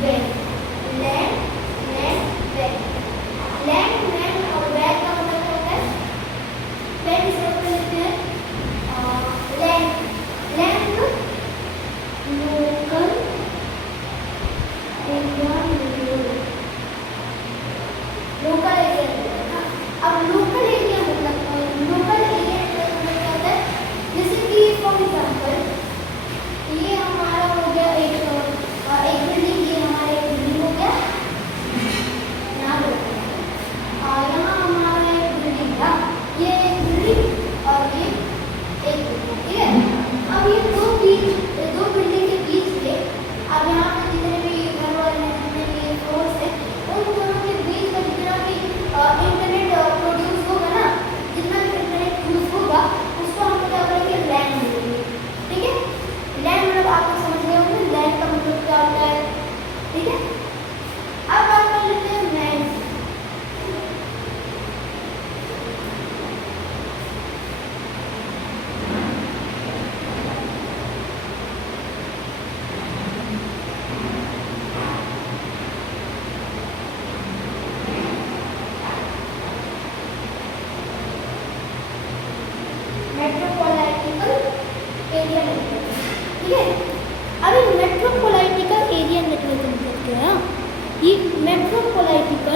Van, land, land, van. Land, van और van का मतलब क्या होता है? वैन इसे हम लिखते हैं land, land local area, local area ना। अब लोकल एरिया मतलब क्या होता है? जैसे कि फॉर एग्जाम्पल ये हमारा हो गया एक बिल्डिंग, ये हमारा एक बिल्डिंग हो गया यहाँ पे। यहाँ हमारा एक बिल्डिंग था, ये एक बिल्डिंग और ये एक बिल्डिंग, ठीक है। अब ये दो बिल्डिंग के बीच से अब यहाँ पे जितने भी घर वाले हैं, जितने भी फ्लोर्स है, उन दोनों के बीच में जितना भी इंटरनेट प्रोड्यूस होगा ना, जितना भी इंटरनेट यूज होगा उसको हम क्या करेंगे? लैंड बोलेंगे, ठीक है। लैंड मतलब आप लोग समझ गए होंगे लैंड का मतलब क्या होता है, ठीक है। अब बात कर लेते हैं मैन। मेट्रोपॉलिटन एरिया नेटवर्क, ठीक है। अब मेट्रोपॉलिटन एरिया नेटवर्क मतलब क्या है? ये मेट्रोपॉलिटन